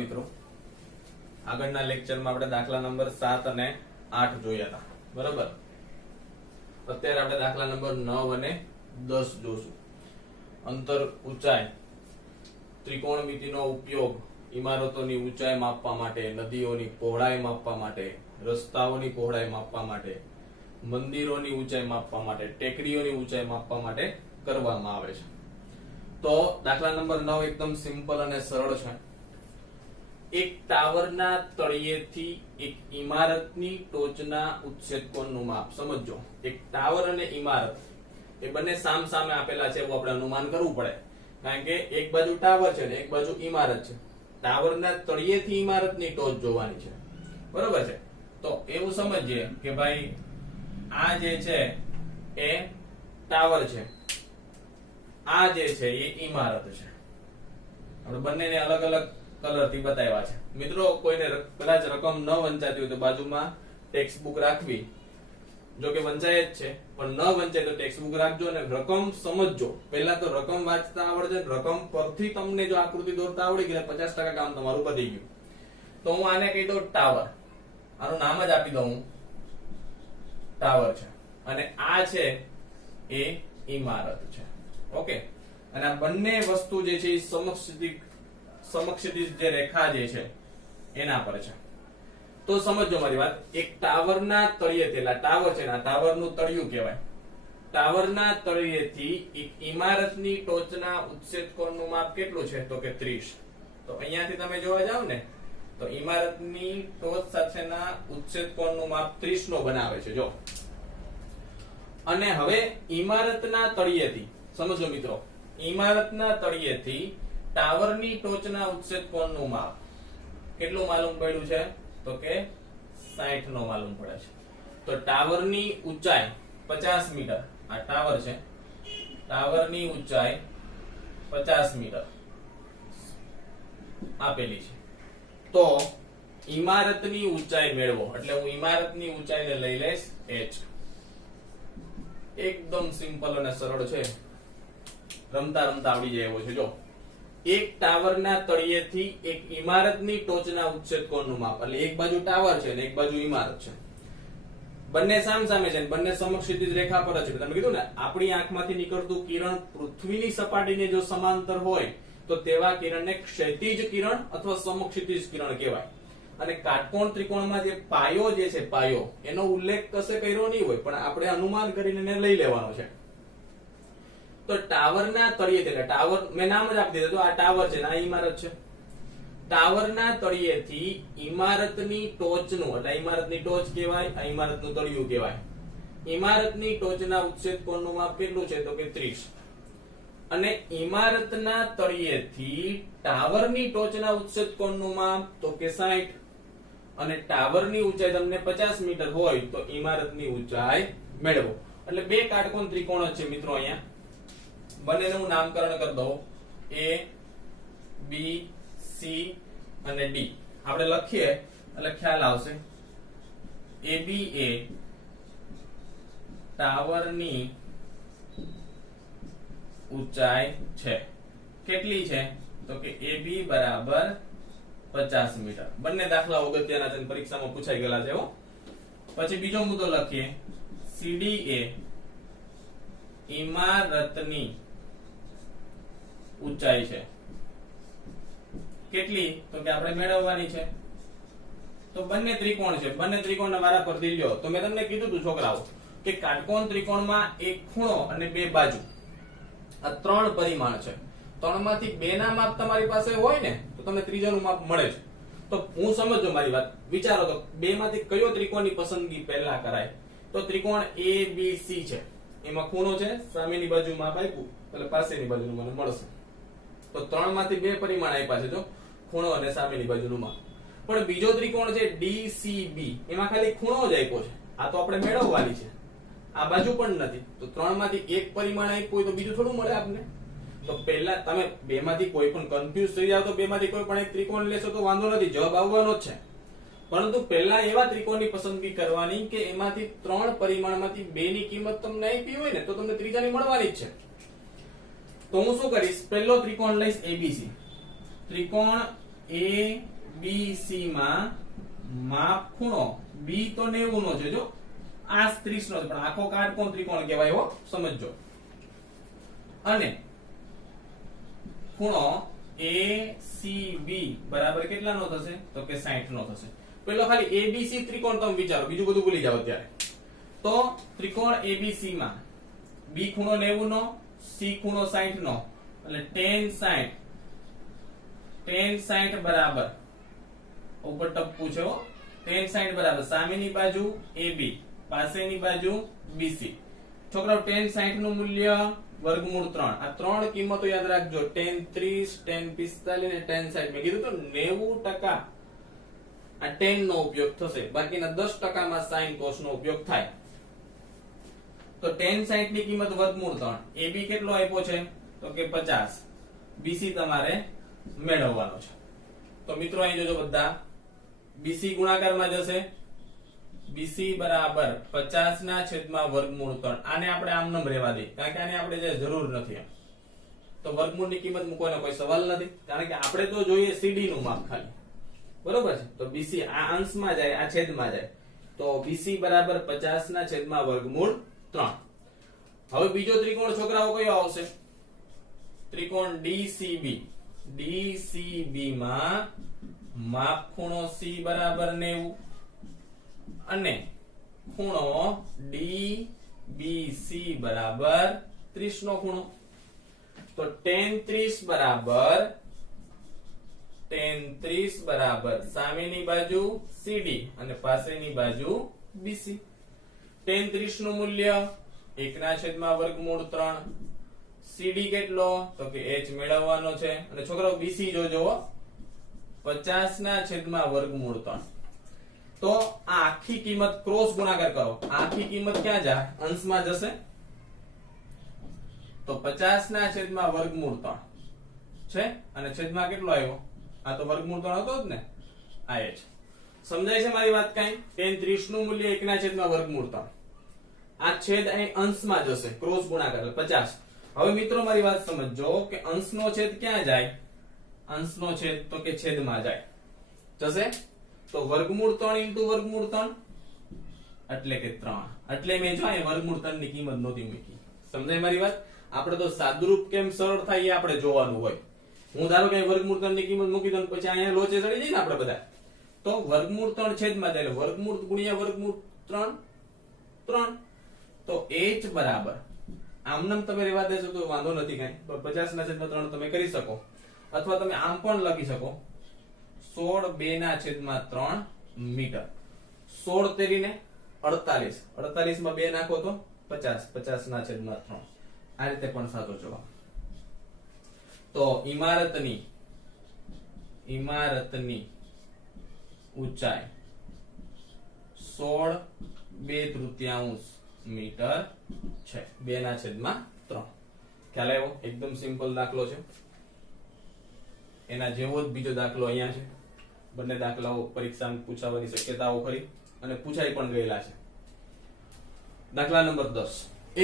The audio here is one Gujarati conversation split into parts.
મિત્રો, આગળના લેક્ચરમાં આપણે દાખલા નંબર 7 અને 8 જોયા હતા, બરાબર. અત્યારે આપણે દાખલા નંબર 9 અને 10 જોશું. અંતર, ઊંચાઈ, ત્રિકોણમિતિનો ઉપયોગ ઇમારતોની ઊંચાઈ માપવા માટે, નદીઓની પહોળાઈ માપવા માટે, રસ્તાઓની પહોળાઈ માપવા માટે, મંદિરોની ઊંચાઈ માપવા માટે, ટેકરીઓની ઊંચાઈ માપવા માટે કરવામાં આવે છે. તો દાખલા નંબર 9 એકદમ સિમ્પલ અને સરળ છે. એક ટાવરના તળિયેથી એક ઇમારતની ટોચના ઉચ્છેદ કોણનું માપ. સમજો, એક ટાવર અને ઇમારત એ બંને સામસામે આપેલા છે એવું આપણે અનુમાન કરવું પડે, કારણ કે એક બાજુ ટાવર છે ને એક બાજુ ઇમારત છે. ટાવરના તળિયેથી ઇમારતની ટોચ જોવાની છે, બરોબર છે. તો એવું સમજીએ કે ભાઈ આ જે છે એ ટાવર છે, આ જે છે એ ઇમારત છે. આપણે બંનેને અલગ અલગ કલર થી બતાવ્યા છે. મિત્રો, કોઈને કદાચ રકમ ન વંચાતી હોય તો બાજુમાં ટેક્સ્ટ બુક રાખવી. જો કે વંચાય જ છે, પણ ન વંચાય તો ટેક્સ્ટ બુક રાખજો અને રકમ સમજજો. પહેલા તો રકમ વાંચતા આવડે, રકમ પરથી તમને જો આકૃતિ દોરતા આવડી ગઈ 50% કામ તમારું પતી ગયું. તો હું આને કહી દઉં ટાવર, આનું નામ જ આપી દઉં ટાવર છે, અને આ છે એ ઇમારત છે. ઓકે, અને આ બંને વસ્તુ જે છે એ સમક્ષિતિજ જે રેખા જે છે એના પર છે. તો સમજો મારી વાત. એક ટાવરના તળિયેથી, એટલે ટાવર છે ને આ ટાવરનું તળિયું કહેવાય. ટાવરના તળિયેથી એક ઇમારતની ટોચના ઉચ્છેદ કોણનું માપ કેટલું છે? તો કે 30. તો અહીંયાથી તમે જોવા જાવ ને તો ઇમારતની ટોચ સાથેના ઉચ્છેદ કોણનું માપ 30 નો બનાવે છે. જો, અને હવે ઇમારતના તળિયેથી સમજો મિત્રો, ઇમારતના તળિયેથી ટાવરની ટોચના ઉચ્છેદ કોણનું માપ કેટલું માલુમ પડ્યું છે? તો કે 60 નો માલુમ પડે છે. તો ટાવરની ઊંચાઈ 50 મીટર, આ ટાવર છે, ટાવરની ઊંચાઈ 50 મીટર આપેલી છે. તો ઇમારતની ઊંચાઈ મેળવો, એટલે હું ઇમારતની ઊંચાઈને લઈ લઈશ h. એકદમ સિમ્પલ અને સરળ છે, રમતા રમતા આવડી જાય એવો છે. જો, એક ટાવરના તળિયેથી એક ઇમારતની ટોચના ઉચ્છેદ કોણનું માપ, એટલે એક બાજુ ટાવર છે અને એક બાજુ ઇમારત છે. બંને સામસામે છે, બંને સમક્ષિતિજ રેખા પર છે. તમે કીધું ને, આપણી આંખમાંથી નીકળતું કિરણ પૃથ્વીની સપાટીને જો સમાંતર હોય તો તેવા કિરણને ક્ષૈતિજ કિરણ અથવા સમક્ષિતિજ કિરણ કહેવાય. અને કાટકોણ ત્રિકોણમાં જે પાયો જે છે, પાયો એનો ઉલ્લેખ કશે કર્યો નહીં હોય, પણ આપણે અનુમાન કરીને એને લઈ લેવાનો છે. તો ટાવરના તળિયેથી, એટલે ટાવર મેં નામ જ આપી દીધું, તો આ ટાવર છે ને આ ઇમારત છે. ટાવરના તળિયેથી ઇમારતની ટોચનું, એટલે ઇમારતની ટોચ કહેવાય, આ ઇમારતનું તળિયું કહેવાય. ઇમારતની ટોચના ઉચ્છેદ કોણનું માપ કેટલું છે? તો કે 30. અને ઇમારતના તળિયેથી ટાવરની ટોચના ઉચ્છેદ કોણનું માપ તો કે 60. અને ટાવરની ઊંચાઈ તમને 50 મીટર હોય તો ઇમારતની ઊંચાઈ મેળવો. એટલે બે કાટકોણ ત્રિકોણ જ છે મિત્રો. અહીંયા બંનેનું નામકરણ કરી દો, A, B, C અને D. આપણે લખીએ એટલે ખ્યાલ આવશે. AB એ ટાવરની ઊંચાઈ છે. કેટલી છે? તો કે AB બરાબર 50 મીટર. બંને દાખલા અગત્યના છે, પરીક્ષામાં પૂછાઈ ગયેલા છે. પછી બીજો મુદ્દો લખીએ, CD એ ઇમારતની ઊંચાઈ છે. કેટલી? તો કે આપણે મેળવવાની છે. તો બંને ત્રિકોણ છે, બંને ત્રિકોણના વારા પરથી લ્યો. તો મેં તમને કીધું હતું છોકરાઓ કે કાટકોણ ત્રિકોણમાં એક ખૂણો અને બે બાજુ, આ 3 પરિમાણ છે. 3 માંથી 2 ના માપ તમારી પાસે હોય ને તો તમને ત્રીજાનું માપ મળે છે. તો હું સમજો મારી વાત, વિચારો તો 2 માંથી કયો ત્રિકોણની પસંદગી પહેલા કરાય? તો ત્રિકોણ ABC છે, એમાં ખૂણો છે, સામેની બાજુ માપ આપ્યું એટલે પાસેની બાજુનું મને મળશે. તો 3 માંથી 2 પરિમાણ આપ્યા છે, જો ખૂણો અને સામેની બાજુનું માપ. પણ બીજો ત્રિકોણ છે DCB, એમાં ખાલી ખૂણો જ આપ્યો છે, આ તો આપણે મેળવવાની છે, આ બાજુ પણ નથી. તો 3 માંથી 1 પરિમાણ આપ્યું હોય તો બીજું થોડું મળે આપને? તો પહેલા તમે 2 માંથી કોઈ પણ કન્ફ્યુઝ થઈ જાવ તો 2 માંથી કોઈ પણ એક ત્રિકોણ લેશો તો વાંધો નથી, જવાબ આવવાનો જ છે. પરંતુ પહેલા એવા ત્રિકોણની પસંદગી કરવાની કે એમાંથી 3 પરિમાણમાંથી 2 ની કિંમત તમને આપી હોય ને તો તમને ત્રીજાની મળવાની જ છે. તો હું શું કરીશ, પહેલો ત્રિકોણ લઈશ ABC. ત્રિકોણ એ બી સી માં માપ ખૂણો બી તો 90 નો છે, જો આ 30 નો છે, પણ આખો કાટકોણ ત્રિકોણ કહેવાય એવો સમજજો. અને ખૂણો એ સી બી બરાબર કેટલાનો થશે? તો કે 60 નો થશે. પેલો ખાલી એબીસી ત્રિકોણ તમે વિચારો, બીજું બધું ભૂલી જાઓ અત્યારે. તો ત્રિકોણ એબીસી માં બી ખૂણો 90 નો, સી ખૂણો 60 નો, એટલે tan 60 બરાબર ઉપર ટપકું છે, tan 60 બરાબર સામેની બાજુ AB પાસેની બાજુ BC. છોકરાઓ tan 60 નું મૂલ્ય વર્ગમૂળ 3. આ ત્રણ કિંમતો યાદ રાખજો, tan 30, tan 45 અને tan 60. મેં કીધું તો 90% આ tan નો ઉપયોગ થશે, બાકીના 10% માં sin cos નો ઉપયોગ થાય. તો tan 60 ની કિંમત વર્ગમૂળ 3. AB કેટલો આપ્યો છે? તો કે 50. BC તમારે મેળવવાનો છે. તો મિત્રો અહીં જોજો બધા, BC ગુણાકારમાં જશે. BC બરાબર 50 ના છેદમાં વર્ગમૂળ 3. આને આપણે આમ નમ રહેવા દઈએ, કારણ કે આને આપણે જે જરૂર નથી. તો વર્ગમૂળની કિંમત મૂકવાનો કોઈ સવાલ નથી, કારણ કે આપણે તો જોઈએ CD નું માપ ખાલી, બરોબર છે. તો BC આ અંશમાં જાય, આ છેદમાં જાય, તો BC બરાબર 50 ના છેદમાં વર્ગમૂળ 3. હવે બીજો ત્રિકોણ છોકરાઓ કયો આવશે? ત્રિકોણ DCB. DCB માં માપ ખૂણો C બરાબર 90 અને ખૂણો DBC બરાબર 30 નો ખૂણો. તો tan 30 બરાબર સામેની બાજુ CD અને પાસેની બાજુ BC. tan 30 નું મૂલ્ય 1 ના છેદમાં વર્ગમૂળ 3. CD કેટલો? તો કે h મેળવવાનો છે. અને છોકરાઓ BC જોજો, 50 ના છેદમાં વર્ગમૂળ 3. તો આ આખી કિંમત ક્રોસ ગુણાકાર કરો, આખી કિંમત ક્યાં જાય? અંશમાં જશે. તો 50 ના છેદમાં વર્ગમૂળ 3 છે, અને છેદમાં કેટલો આવ્યો? આ તો વર્ગમૂળ 3 હતો જ ને, આ h. સમજાય છે મારી વાત કાઈ? tan 30 નું મૂલ્ય 1 ના છેદમાં વર્ગમૂળ 3. આ છેદ અહીં અંશમાં જશે, ક્રોસ ગુણાકાર એટલે 50. હવે મિત્રો મારી વાત સમજજો કે અંશનો છેદ ક્યાં જાય? અંશનો છેદ તો કે છેદમાં જાય, જશે. તો વર્ગમૂળ 3 ઇન્ટુ વર્ગમૂળ 3 એટલે કે 3. એટલે મેં જો અહીં વર્ગમૂળ 3 ની કિંમત નહોતી મૂકી. સમજાય મારી વાત? આપણે તો સાદુરૂપ કેમ સરળ થાય એ આપણે જોવાનું હોય. હું ધારો કે વર્ગમૂળ 3 ની કિંમત મૂકી દઉં, પછી અહીંયા લોચે ચડી જાય ને આપણે બધા. તો વર્ગમૂળ 3 છેદમાં જાય, એટલે વર્ગમૂળ ગુણ્યા વર્ગમૂળ 3 3. તો h બરાબર આમનામ તમે રહેવા દેશો તો વાંધો નથી કાંઈ, 50 ના છેદમાં 3 તમે કરી શકો, અથવા તમે આમ પણ લખી શકો 16 2 ના છેદમાં 3 મીટર. 16 તેરીને 48, 48 માં 2 નાખો તો 50, 50 ના છેદમાં 3. આ રીતે પણ સાચો જવાબ. તો ઇમારતની ઊંચાઈ 16 2/3 મીટર છે, 2 ના છેદમાં 3. ખ્યાલ આવ્યો? એકદમ સિમ્પલ દાખલો છે. એના જેવો જ બીજો દાખલો અહીંયા છે. બંને દાખલાઓ પરીક્ષામાં પૂછાવાની શક્યતાઓ ખરી અને પૂછાઈ પણ ગયેલા છે. દાખલા નંબર 10,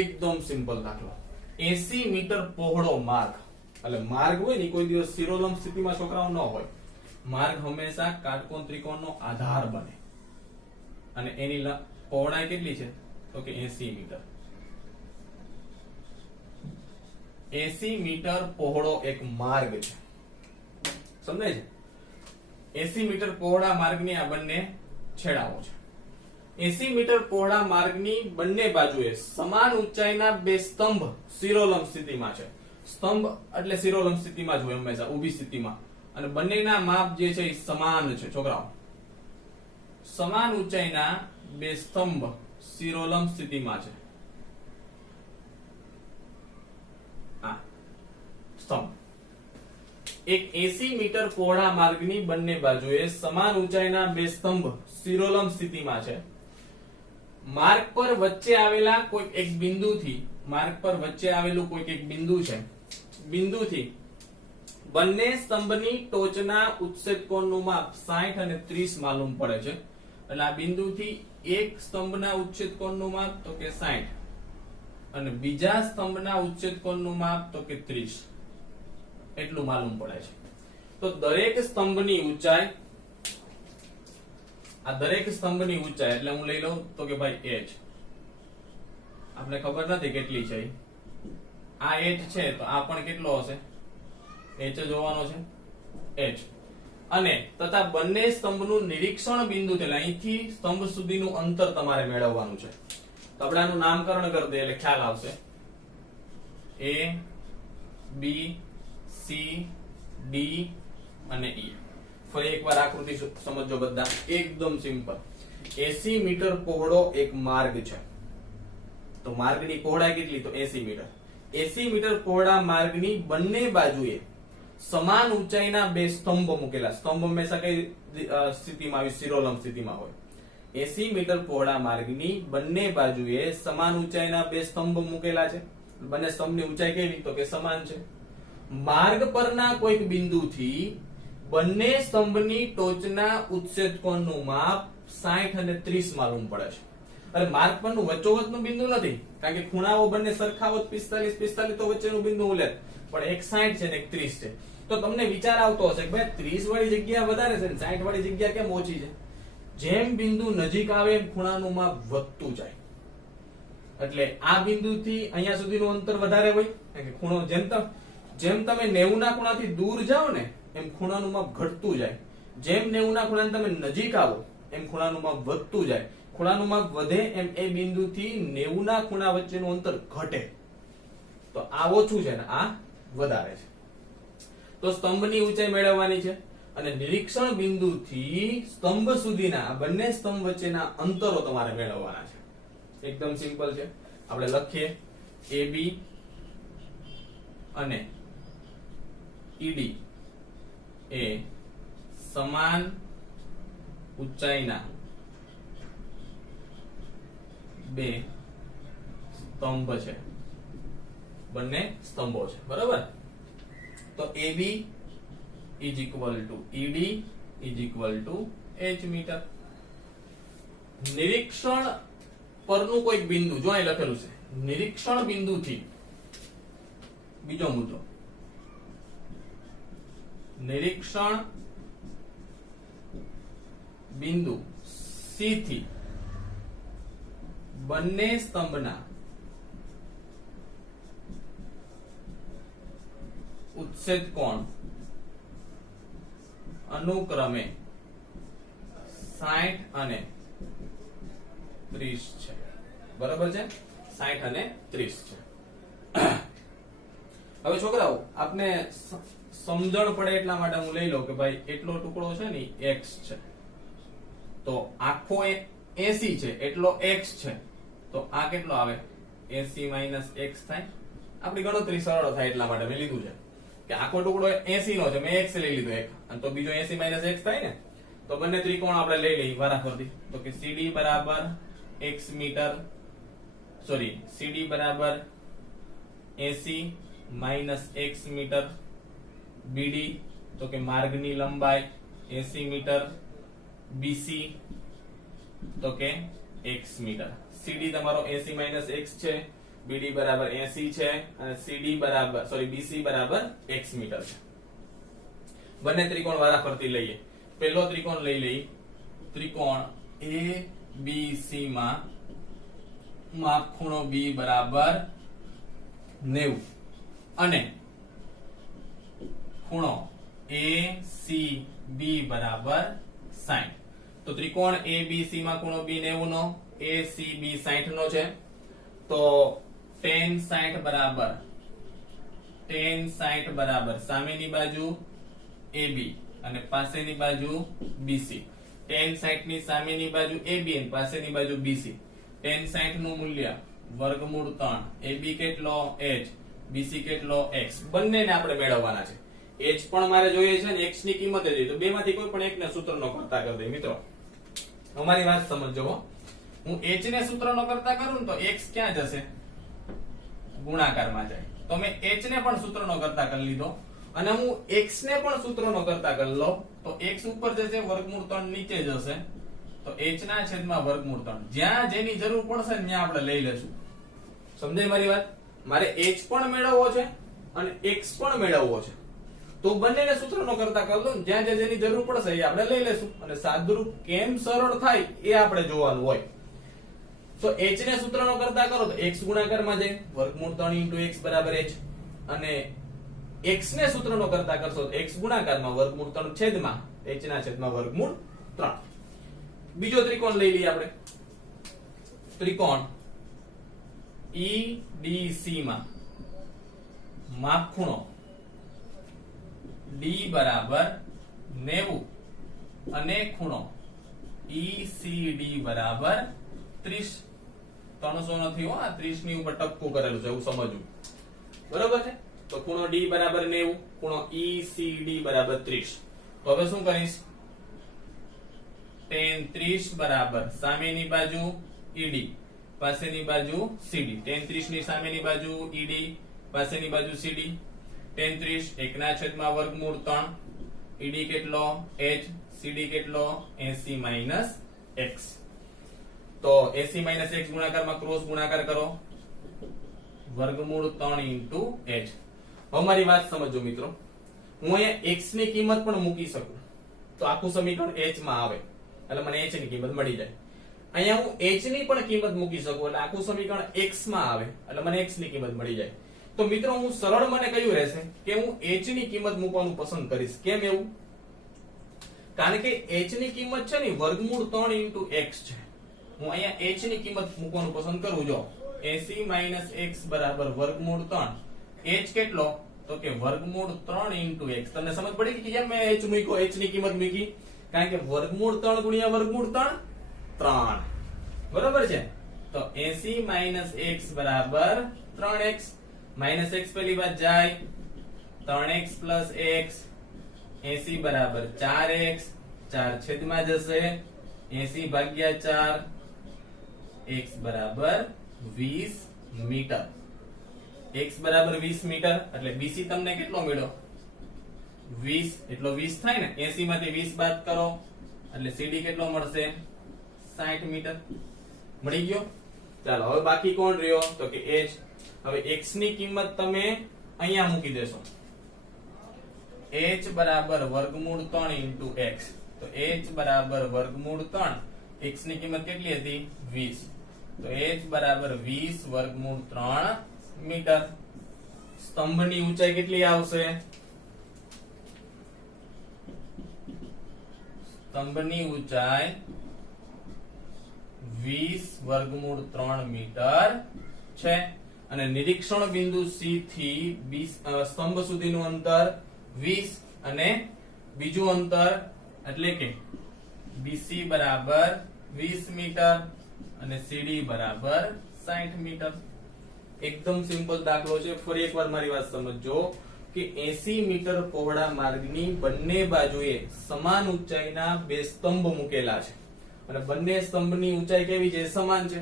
એકદમ સિમ્પલ દાખલો. 80 મીટર પહોળો માર્ગ, એટલે માર્ગ હોય ને કોઈ દિવસ શિરોલંબ સ્થિતિમાં છોકરાઓ ન હોય. માર્ગ હંમેશા કાટકોણ ત્રિકોણનો આધાર બને, અને એની પહોળાઈ કેટલી છે? તો કે 80 મીટર. 80 મીટર પહોળો એક માર્ગ છે, સમજાય છે? 80 મીટર પહોળા માર્ગની આ બંને છેડાઓ છે. 80 મીટર પહોળા માર્ગની બંને બાજુએ સમાન ઊંચાઈના બે સ્તંભ શિરોલંબ સ્થિતિમાં છે. સ્તંભ એટલે શિરોલંબ સ્થિતિમાં જ હોય હંમેશા, ઊભી સ્થિતિમાં. અને બંનેના માપ જે છે એ સમાન છે છોકરાઓ. સમાન ઊંચાઈના બે સ્તંભ શિરોલંબ સ્થિતિમાં છે. આ સ્તંભ એક 80 મીટર પહોળા માર્ગની બંને બાજુએ સમાન ઊંચાઈના બે સ્તંભ શિરોલંબ સ્થિતિમાં છે. માર્ગ પર વચ્ચે આવેલા કોઈક એક બિંદુથી, માર્ગ પર વચ્ચે આવેલું કોઈક એક બિંદુ છે, બિંદુથી બંને સ્તંભની ટોચના ઉચ્છેદ કોણનું માપ 60 અને 30 માલુમ પડે છે. એટલે આ બિંદુથી એક સ્તંભના ઉચ્છેદ કોણનું માપ તો કે 60 અને બીજા સ્તંભના ઉચ્છેદ કોણનું માપ તો કે 30 એટલું માલુમ પડે છે. તો તો દરેક સ્તંભની ઊંચાઈ, આ દરેક સ્તંભની ઊંચાઈ એટલે હું લઈ લઉં તો કે ભાઈ h, આપણે ખબર નથી કેટલી છે, આ h છે તો આ પણ કેટલો હશે, h જ હોવાનો છે, h. અને તથા બંને સ્તંભનું નિરીક્ષણ બિંદુ એટલે અહીંથી સ્તંભ સુધીનું અંતર તમારે મેળવવાનું છે. તો આપણે આનું નામકરણ કરી દઈએ એટલે ખ્યાલ આવશે. a b c d અને e. ફરી એકવાર આકૃતિ સમજો બધા, એકદમ સિમ્પલ. 80 મીટર પહોળો એક માર્ગ છે. તો માર્ગની પહોળાઈ કેટલી, તો 80 મીટર. 80 મીટર પહોળા માર્ગની બંને બાજુએ સમાન ઊંચાઈના બે સ્તંભ મૂકેલા. સ્તંભ હંમેશા કઈ સ્થિતિમાં આવે, શિરોલંબ સ્થિતિમાં હોય. 80 મીટર પહોળા માર્ગની બંને બાજુએ સમાન ઊંચાઈના બે સ્તંભ મૂકેલા છે. બંને સ્તંભની ઊંચાઈ કેવી, તો કે સમાન છે. માર્ગ પરના કોઈક બિંદુથી બંને સ્તંભની ટોચના ઉચ્છેદ કોણનું માપ 60 અને 30 માલુમ પડે છે. અરે માર્ગ પરનું વચ્ચોવચનું બિંદુ નથી, કારણ કે ખૂણાઓ બંને સરખા હોત 45 45 તો વચ્ચેનું બિંદુ ઉલે, પણ એક 60 છે ને એક 30 છે. તો તમને વિચાર આવતો હશે કે ભાઈ 30 વાળી જગ્યા વધારે છે ને 60 વાળી જગ્યા કેમ ઓછી છે? જેમ બિંદુ નજીક આવે એમ ખૂણાનું માપ વધતું જાય. એટલે આ બિંદુથી અહીંયા સુધીનું અંતર વધારે હોય, કારણ કે ખૂણો જેમ તમે 90 ના ખૂણાથી દૂર જાઓ ને એમ ખૂણાનું માપ ઘટતું જાય. જેમ 90 ના ખૂણાને તમે નજીક આવો એમ ખૂણાનું માપ વધતું જાય. ખૂણાનું માપ વધે એમ એ બિંદુથી 90 ના ખૂણા વચ્ચેનું અંતર ઘટે. તો આ ઓછું છે ને આ વધારે છે. તો સ્તંભની ઊંચાઈ મેળવવાની છે અને નિરીક્ષણ બિંદુથી સ્તંભ સુધીના બંને સ્તંભ વચ્ચેના અંતરો તમારે મેળવવાના છે. એકદમ સિમ્પલ છે. આપણે લખીએ AB અને ED એ સમાન ઊંચાઈના બે સ્તંભ છે, બંને સ્તંભો છે, બરાબર. તો AB is equal to ED is equal to h metre. નિરીક્ષણ પરનું કોઈક બિંદુ, જો અહીં લખેલું છે નિરીક્ષણ બિંદુથી, બીજો મુદ્દો, નિરીક્ષણ બિંદુ C થી બંને સ્તંભના ઉચ્છેદ કોણ અનુક્રમે 60 અને 30 છે, બરાબર છે. 60 અને 30 છે. હવે છોકરાઓ આપને સમજણ પડે એટલા માટે હું લઈ લઉં કે ભાઈ એટલો ટુકડો છે ને x છે, તો આખો 80 છે એટલો x છે, તો આ કેટલો આવે 80 - x થાય. આપણી ગણતરી સરળ થાય એટલા માટે મેં લીધું છે કે આખો ટુકડો 80 નો છે, મેં x લઈ લીધો એક, અને તો બીજો 80 - x થાય ને. તો બંને ત્રિકોણ આપણે લઈ લઈએ વારાફરતી. તો કે CD બરાબર x મીટર, સોરી CD બરાબર 80 - x મીટર, BD તો કે માર્ગની લંબાઈ 80 મીટર, BC તો કે x મીટર. CD તમારો 80 - x છે, BD બરાબર 80 છે અને CD બરાબર BC બરાબર x મીટર છે. બંને ત્રિકોણ વારાફરતી લઈએ. પહેલો ત્રિકોણ લઈ લઈએ, ત્રિકોણ ABC માં માપ ખૂણો B બરાબર 90 અને ખૂણો ACB બરાબર 60. તો ત્રિકોણ ABC માં ખૂણો B 90 નો, ACB 60 નો છે. તો tan 60 બરાબર સામેની બાજુ AB અને પાસેની બાજુ BC. tan 60 ની સામેની બાજુ AB અને પાસેની બાજુ BC. tan 60 નું મૂલ્ય વર્ગમૂળ 3. AB કેટલો h, BC કેટલો x. બંનેને આપણે મેળવવાના છે. h પણ મારે જોઈએ છે ને x ની કિંમત જોઈએ, તો બેમાંથી કોઈ પણ એકને સૂત્રનો કરતા કરી દે. મિત્રો અમારી વાત સમજજો. હું h ને સૂત્રનો કરતા કરું ને તો x ક્યાં જશે, ગુણાકારમાં જાય. તો મેં h ને પણ સૂત્રનો કરતા કરી લીધો અને હું x ને પણ સૂત્રનો કરતા કરી લો તો x ઉપર જશે, વર્ગમૂળ 3 નીચે જશે, તો h ના છેદમાં વર્ગમૂળ 3. જ્યાં જેની જરૂર પડશે ને ત્યાં આપણે લઈ લેશું. સમજાય મારી વાત? મારે h પણ મેળવવો છે અને x પણ મેળવવો છે. તો બંનેને સૂત્રનો કરતા કરી લો, જ્યાં જ્યાં જેની જરૂર પડશે એ આપણે લઈ લેશું, અને સાદુરૂપ કેમ સરળ થાય એ આપણે જોવાનું હોય. તો h ને સૂત્રનો કરતા કરો તો x ગુણાકારમાં જાય, વર્ગમૂળ 3 x બરાબર h, અને x ને સૂત્રનો કરતા કરશો તો x ગુણાકારમાં વર્ગમૂળ 3 છેદમાં h ના છેદમાં વર્ગમૂળ 3. બીજો ત્રિકોણ લઈ લઈએ આપણે. ત્રિકોણ EDC માં માપખૂણો D બરાબર 90 અને ખૂણો ECD બરાબર 30. 300 નથી હો, આ 30 ની ઉપર ટપકું કરેલું છે એવું સમજવું, બરોબર છે. તો ખૂણો D બરાબર 90, ખૂણો ECD બરાબર 30. તો હવે શું કરીશ, tan 30 બરાબર સામેની બાજુ ED પાસેની બાજુ CD, tan 30 ની સામેની બાજુ ED પાસેની બાજુ CD, tan 30 1 ના છેદમાં વર્ગમૂળ 3, ED કેટલો h, CD કેટલો 80 માઈનસ x. તો 80 માઈનસ x ગુણાકારમાં ક્રોસ ગુણાકાર કરો, વર્ગમૂળ 3 ઇન્ટુ h. હવે મારી વાત સમજો મિત્રો, હું અહીંયા x ની કિંમત પણ મૂકી શકું તો આખું સમીકરણ h માં આવે, એટલે મને h ની કિંમત મળી જાય. અહીંયા હું h ની પણ કિંમત મૂકી શકું એટલે આખું સમીકરણ x માં આવે, એટલે મને x ની કિંમત મળી જાય. તો મિત્રો હું સરળ મને કયું રહેશે કે હું h ની કિંમત મૂકવાનું પસંદ કરીશ. કેમ એવું? કારણ કે h ની કિંમત છે ને વર્ગમૂળ 3 ઇન્ટુ x છે. હું અહીંયા h ની કિંમત મૂકવાનું પસંદ કરું. જો 80 માઈનસ x બરાબર વર્ગમૂળ 3, h કેટલો તો કે વર્ગમૂળ 3 ઇન્ટુ x. તમને સમજ પડી કે કેમ મેં h મૂક્યો, h ની કિંમત મૂકી? કારણ કે વર્ગમૂળ 3 ગુણ્યા વર્ગમૂળ 3 3, બરોબર છે. તો 80 માઈનસ x બરાબર 3x, માઈનસ x પેલી બાદ જાય, 3x પ્લસ x, 80 બરાબર 4x, 4 છેદમાં જશે, 80 ભાગ્યા 4, x બરાબર 20 મીટર. x બરાબર 20 મીટર એટલે BC તમને કેટલો મળ્યો? 20, એટલો 20 થાય ને, 80 માંથી 20 બાદ કરો એટલે CD કેટલો મળશે? 60 મીટર. મળી ગયો. ચાલો હવે બાકી કોણ રહ્યો તો કે h. હવે x ની કિંમત તમે અહીંયા મૂકી દેશો, h બરાબર વર્ગમૂળ 3 ઇન્ટુ x. તો h બરાબર વર્ગમૂળ 3, x ની કિંમત કેટલી હતી? 20. તો h બરાબર 20 વર્ગમૂળ 3 મીટર. સ્તંભની ઊંચાઈ કેટલી આવશે? સ્તંભની ઊંચાઈ 20 વર્ગમૂળ 3 મીટર છે. અને નિરીક્ષણ બિંદુ C થી સ્તંભ સુધીનું અંતર 20 અને બીજું અંતર એટલે કે BC બરાબર 20 મીટર અને CD બરાબર 60 મીટર. એકદમ સિમ્પલ દાખલો છે. ફરી એકવાર મારી વાત સમજજો કે 80 મીટર પહોળા માર્ગની બંને બાજુએ સમાન ઊંચાઈના બે સ્તંભ મૂકેલા છે અને બંને સ્તંભની ઊંચાઈ કેવી છે? સમાન છે.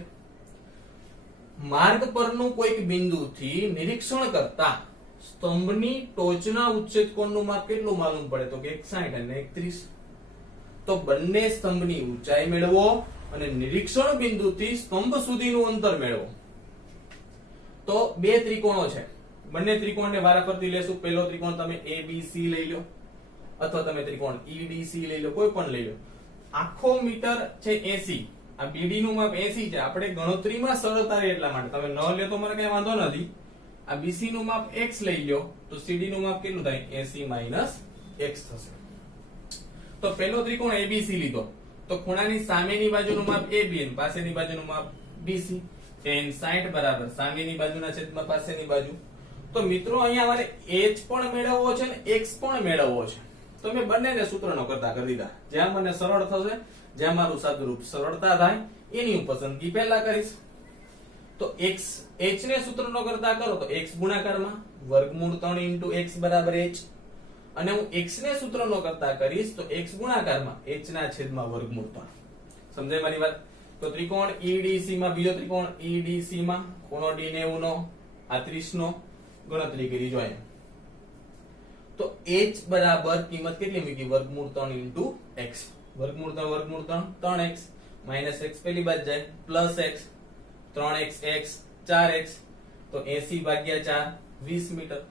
માર્ગ પરનું કોઈક બિંદુથી નિરીક્ષણ કરતા સ્તંભની ટોચના ઉચ્છેદ કોણનું માપ કેટલું માલુમ પડે તો કે 60 અને 30. તો બંને સ્તંભની ઊંચાઈ મેળવો અને નિરીક્ષણ બિંદુથી સ્તંભ સુધીનું અંતર મેળવો. તો બે ત્રિકોણો છે, બંને ત્રિકોણને વારાફરતી લેશું. પહેલો ત્રિકોણ તમે ABC લઈ લો અથવા તમે ત્રિકોણ EDC લઈ લો, કોઈ પણ લઈ લો. આખો મીટર છે 80, આ BD નું માપ 80 છે. આપણે ગણતરીમાં સરળતા રહે એટલા માટે, તમે ન લે તો મને કઈ વાંધો નથી. આ BC નું માપ x લઈ લો તો CD નું માપ કેટલું થાય? 80 માઈનસ x થશે. તો પહેલો ત્રિકોણ ABC લીધો તો ખૂણાની સામેની બાજુનું માપ AB અને પાસેની બાજુનું માપ BC. tan 60 બરાબર સામેની બાજુના છેદમાં પાસેની બાજુ. તો મિત્રો અહીંયા મારે h પણ મેળવવો છે અને x પણ મેળવવો છે. તો મેં બંનેને સૂત્રનો કરતા કરી દીધા. જ્યાં મને સરળ થશે, જ્યાં મારું સાદુરૂપ સરળતા થાય એની હું પસંદગી પહેલા કરીશ. તો x h ને સૂત્રનો કરતા કરો તો x ગુણાકારમાં વર્ગમૂળ 3 ઇન્ટુ x બરાબર h, અને હું x ને સૂત્રનો કરતા કરીશ તો x ગુણાકારમાં h ના છેદમાં વર્ગમૂળ 3. સમજાય મારી વાત? તો ત્રિકોણ EDC માં, બીજો ત્રિકોણ EDC માં ખૂણો D 90 નો, આ 30 નો ગણતરી કરી જોઈએ. તો h બરાબર કિંમત કેટલી મૂકી? વર્ગમૂળ 3 ઇન્ટુ x. વર્ગમૂળ 3 3x માઈનસ x પેલી બાદ જાય, plus x 3x x 4x. તો 80 ભાગ્યા 4 20 મીટર.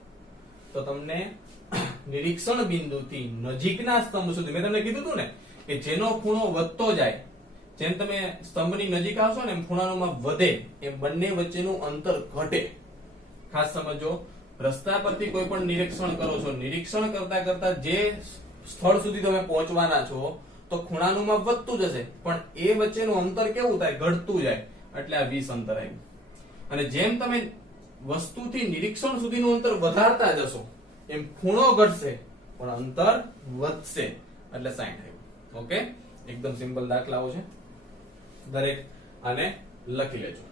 તો તમને નિરીક્ષણ બિંદુથી નજીકના સ્તંભ સુધી, મેં તમને કીધું હતું ને કે જેનો ખૂણો વધતો જાય, જેમ તમે સ્તંભની નજીક આવશો ને એમ ખૂણાનું માપ વધે, એ બંને વચ્ચેનું અંતર ઘટે. ખાસ સમજો, રસ્તા પરથી કોઈ પણ નિરીક્ષણ કરો છો, નિરીક્ષણ કરતા કરતા જે સ્થળ સુધી તમે પહોંચવાના છો તો ખૂણાનું માપ વધતું જશે, પણ એ વચ્ચેનું અંતર કેવું થાય? ઘટતું જાય. એટલે આ 20 અંતર આવ્યું. અને જેમ તમે વસ્તુથી નિરીક્ષણ સુધીનું અંતર વધારતા જશો એમ ખૂણો ઘટશે પણ અંતર વધશે, એટલે 60 આવ્યું. ઓકે, એકદમ સિમ્પલ દાખલાઓ છે, દરેક આને લખી લેજો.